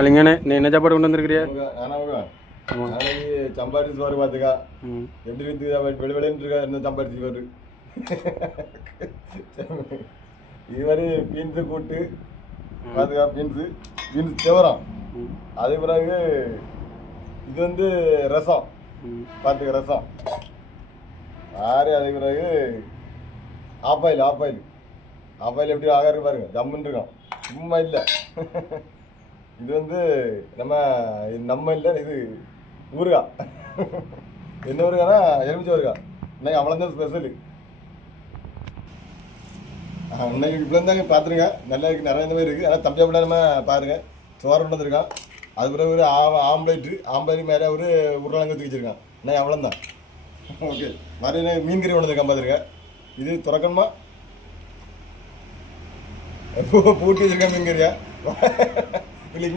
அலிங்கண்ணே நீ என்ன சாப்பாடு கொண்டு வந்திருக்கிறியா? சம்பாரிச்சு சோறு பார்த்துக்கா எப்படி இருக்கு வெளிவெளின்னு இருக்கா என்ன சம்பாரிச்சு சோறு இது மாதிரி பீன்ஸு கூட்டு பார்த்துக்கா பீன்ஸ் தேவரம். அதே பிறகு இது வந்து ரசம் பார்த்துக்க ரசம் அதே பிறகு ஆப்பாயில் எப்படி ஆகாருக்கு பாருங்க ஜம்முன்னு இருக்கோம் சும்மா இல்லை. இது வந்து நம்ம இல்லை இது ஊறுகாய். என்ன ஊறுகாய்னா எலுமிச்சை ஊறுகாய். இன்னைக்கு அவ்வளோதான் ஸ்பெஷலு. இன்னைக்கு இப்படி இருந்தாங்க பார்த்துருங்க. நல்லா இருக்குது, நிறைய இந்த மாதிரி இருக்குது. ஆனால் தம்பியா பிள்ளை நம்ம பாருங்கள் சோறு கொண்டு வந்துருக்கான். அது பிறகு ஒரு ஆம்லேட்டு மேலே ஒரு உருளைங்க ஊற்றி வச்சுருக்கான். இன்னைக்கு அவ்வளோதான். ஓகே மறுபடியும் மீன் கறி கொண்டு வந்துருக்கான் பார்த்துருங்க. இது துறக்கணுமா பூட்டி வச்சுருக்கேன் மீன் கறியா இல்லை